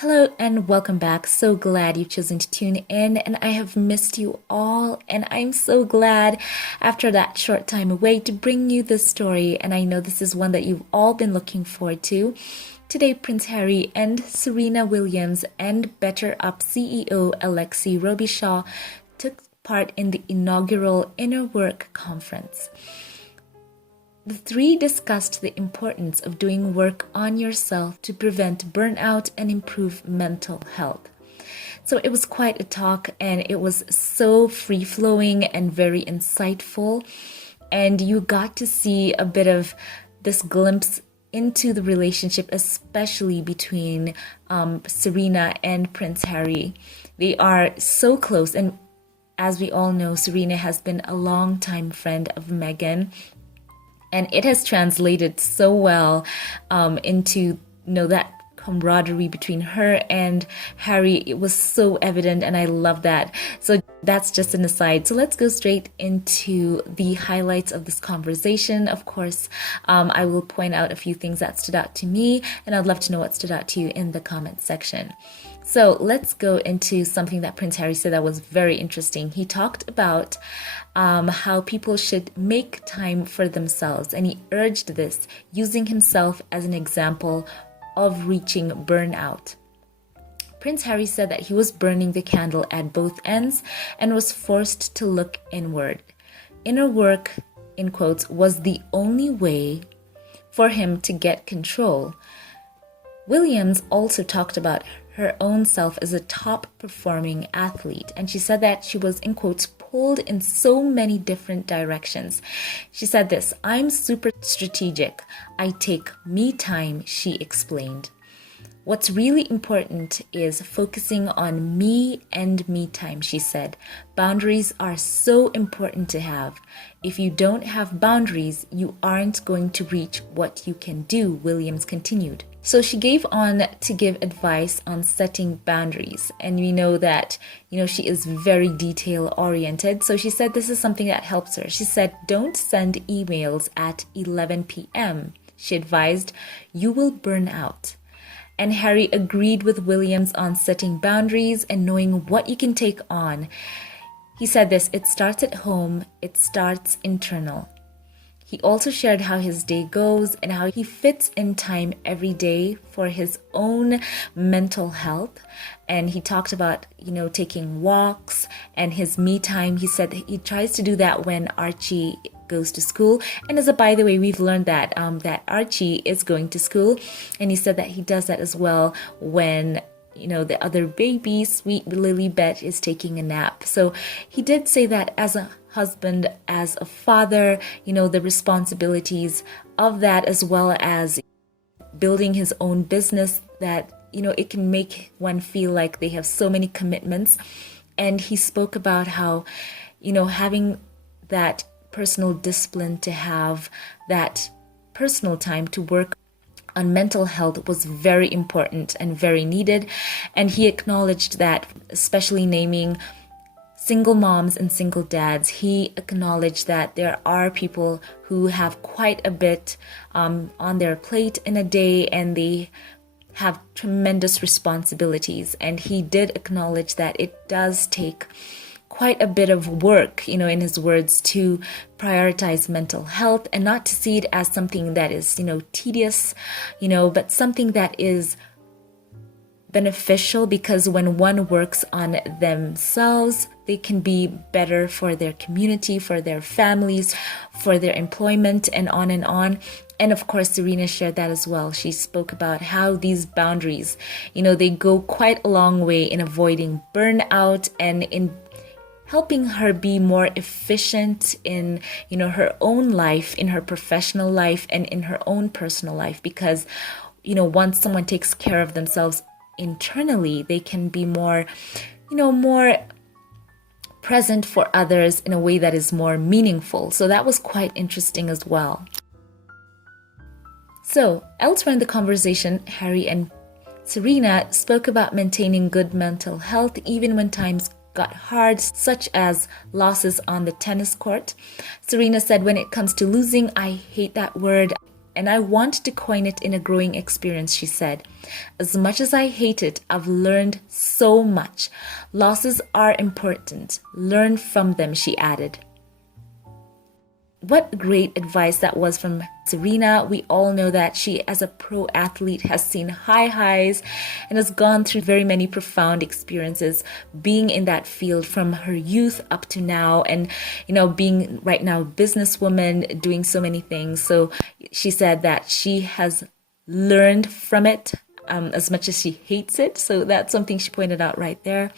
Hello and welcome back. So glad you've chosen to tune in, and I have missed you all. And I'm so glad after that short time away to bring you this story. And I know this is one that you've all been looking forward to. Today, Prince Harry and Serena Williams and Better Up CEO Alexei Robichaud took part in the inaugural Inner Work Conference. The three discussed the importance of doing work on yourself to prevent burnout and improve mental health. So it was quite a talk, and it was so free-flowing and very insightful. And you got to see a bit of this glimpse into the relationship, especially between Serena and Prince Harry. They are so close, and as we all know, Serena has been a long-time friend of Meghan. And it has translated so well into that camaraderie between her and Harry. It was so evident, and I love that. So that's just an aside. So let's go straight into the highlights of this conversation. Of course, I will point out a few things that stood out to me, and I'd love to know what stood out to you in the comments section. So let's go into something that Prince Harry said that was very interesting. He talked about how people should make time for themselves, and he urged this using himself as an example of reaching burnout. Prince Harry said that he was burning the candle at both ends and was forced to look inward. Inner work, in quotes, was the only way for him to get control. Williams also talked about her own self as a top performing athlete, and she said that she was, in quotes, pulled in so many different directions. She said this: "I'm super strategic. I take me time," she explained. "What's really important is focusing on me and me time," she said. "Boundaries are so important to have. If you don't have boundaries, you aren't going to reach what you can do," Williams continued. So she gave on to give advice on setting boundaries. And we know that, she is very detail oriented. So she said this is something that helps her. She said, "Don't send emails at 11 p.m. She advised, "You will burn out." And Harry agreed with Williams on setting boundaries and knowing what you can take on. He said this: "It starts at home. It starts internal." He also shared how his day goes and how he fits in time every day for his own mental health. And he talked about, taking walks and his me time. He said that he tries to do that when Archie goes to school. And as a by the way, we've learned that that Archie is going to school. And he said that he does that as well when the other baby, sweet Lilibet, is taking a nap. So he did say that as a husband, as a father, the responsibilities of that, as well as building his own business, that, it can make one feel like they have so many commitments. And he spoke about how, having that personal discipline, to have that personal time to work on mental health was very important and very needed. And he acknowledged that, especially naming single moms and single dads, he acknowledged that there are people who have quite a bit on their plate in a day, and they have tremendous responsibilities. And he did acknowledge that it does take quite a bit of work, in his words, to prioritize mental health, and not to see it as something that is, tedious, but something that is beneficial, because when one works on themselves, they can be better for their community, for their families, for their employment, and on and on. And of course, Serena shared that as well. She spoke about how these boundaries, they go quite a long way in avoiding burnout and in helping her be more efficient in, her own life, in her professional life, and in her own personal life. Because, once someone takes care of themselves internally, they can be more, more present for others in a way that is more meaningful. So that was quite interesting as well. So elsewhere in the conversation, Harry and Serena spoke about maintaining good mental health even when times got hard, such as losses on the tennis court. Serena said, "When it comes to losing, I hate that word. and I want to coin it in a growing experience, she said. As much as I hate it, I've learned so much. Losses are important. Learn from them, she added. What great advice that was from Serena. We all know that she, as a pro athlete, has seen high highs and has gone through very many profound experiences being in that field from her youth up to now, and being right now a businesswoman, doing so many things. So she said that she has learned from it as much as she hates it. So that's something she pointed out right there.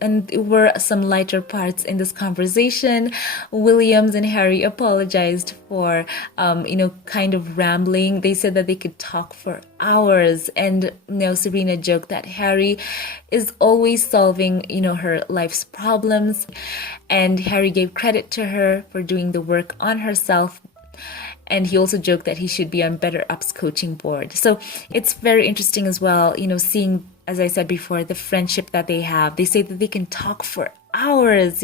And there were some lighter parts in this conversation. Williams and Harry apologized for, kind of rambling. They said that they could talk for hours. And, Serena joked that Harry is always solving, her life's problems. And Harry gave credit to her for doing the work on herself. And he also joked that he should be on Better Up's coaching board. So it's very interesting as well, seeing, as I said before, the friendship that they have. They say that they can talk for hours,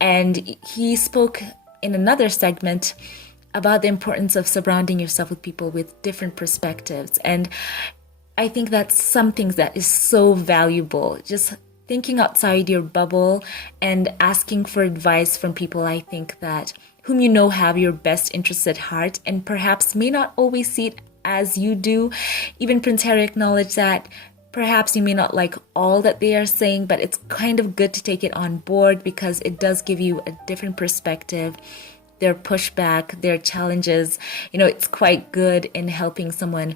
and he spoke in another segment about the importance of surrounding yourself with people with different perspectives. And I think that's something that is so valuable. Just thinking outside your bubble and asking for advice from people, I think that whom have your best interests at heart and perhaps may not always see it as you do. Even Prince Harry acknowledged that perhaps you may not like all that they are saying, but it's kind of good to take it on board because it does give you a different perspective. Their pushback, their challenges, it's quite good in helping someone,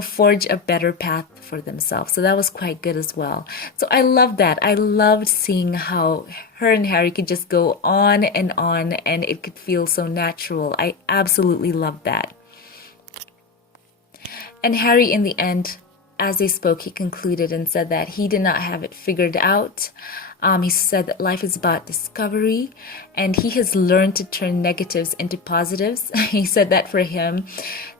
forge a better path for themselves. So that was quite good as well. So I loved that. I loved seeing how her and Harry could just go on and it could feel so natural. I absolutely loved that. And Harry, in the end, as they spoke, he concluded and said that he did not have it figured out. He said that life is about discovery, and he has learned to turn negatives into positives. He said that for him,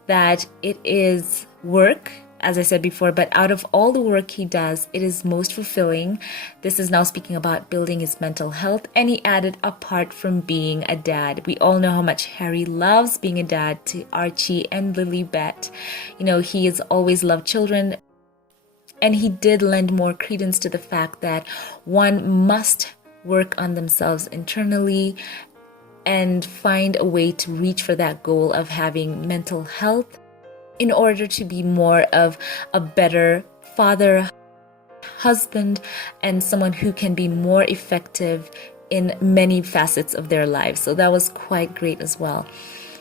that it is work, as I said before, but out of all the work he does, it is most fulfilling. This is now speaking about building his mental health. And he added, apart from being a dad. We all know how much Harry loves being a dad to Archie and Lilibet. He has always loved children. And he did lend more credence to the fact that one must work on themselves internally and find a way to reach for that goal of having mental health in order to be more of a better father, husband, and someone who can be more effective in many facets of their lives. So that was quite great as well.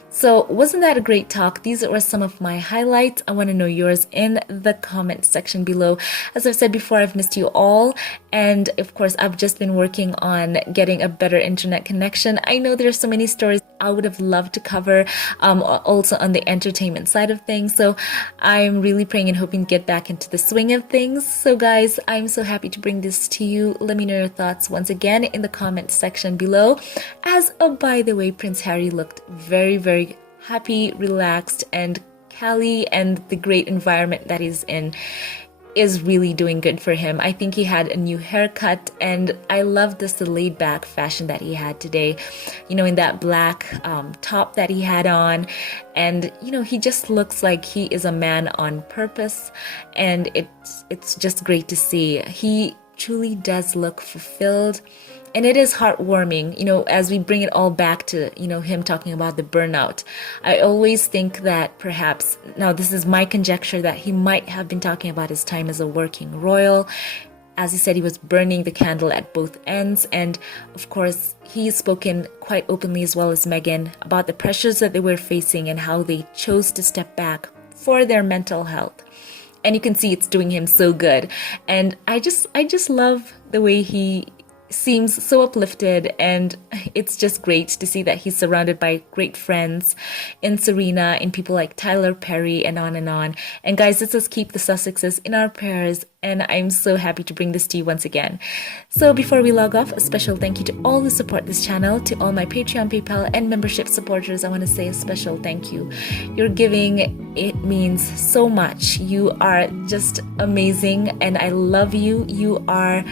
So wasn't that a great talk? These were some of my highlights. I want to know yours in the comment section below. As I've said before, I've missed you all. And of course, I've just been working on getting a better internet connection. I know there's so many stories I would have loved to cover, also on the entertainment side of things. So I'm really praying and hoping to get back into the swing of things. So guys, I'm so happy to bring this to you. Let me know your thoughts once again in the comment section below. As by the way, Prince Harry looked very, very happy, relaxed, and Callie and the great environment that he's in is really doing good for him. I think he had a new haircut, and I love the laid back fashion that he had today, in that black top that he had on. And he just looks like he is a man on purpose, and it's just great to see. He truly does look fulfilled. And it is heartwarming, as we bring it all back to, him talking about the burnout. I always think that perhaps, now this is my conjecture, that he might have been talking about his time as a working royal. As he said, he was burning the candle at both ends. And of course, he's spoken quite openly, as well as Meghan, about the pressures that they were facing and how they chose to step back for their mental health. And you can see it's doing him so good. And I just love the way he seems so uplifted, and it's just great to see that he's surrounded by great friends in Serena, in people like Tyler Perry, and on and on. And guys, let's just keep the Sussexes in our prayers and I'm so happy to bring this to you once again. So before we log off, a special thank you to all who support this channel, to all my Patreon, PayPal, and membership supporters. I want to say a special thank you. Your giving, it means so much. You are just amazing, and I love you. You are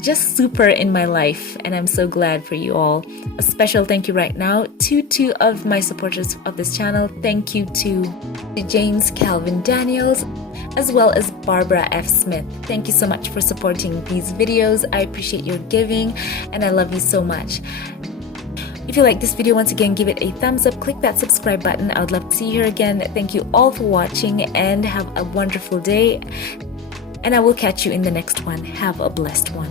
just super in my life, and I'm so glad for you all. A special thank you right now to two of my supporters of this channel. Thank you to James Calvin Daniels, as well as Barbara F. Smith. Thank you so much for supporting these videos. I appreciate your giving, and I love you so much. If you like this video, once again, give it a thumbs up, click that subscribe button. I would love to see you here again. Thank you all for watching, and have a wonderful day. And I will catch you in the next one. Have a blessed one.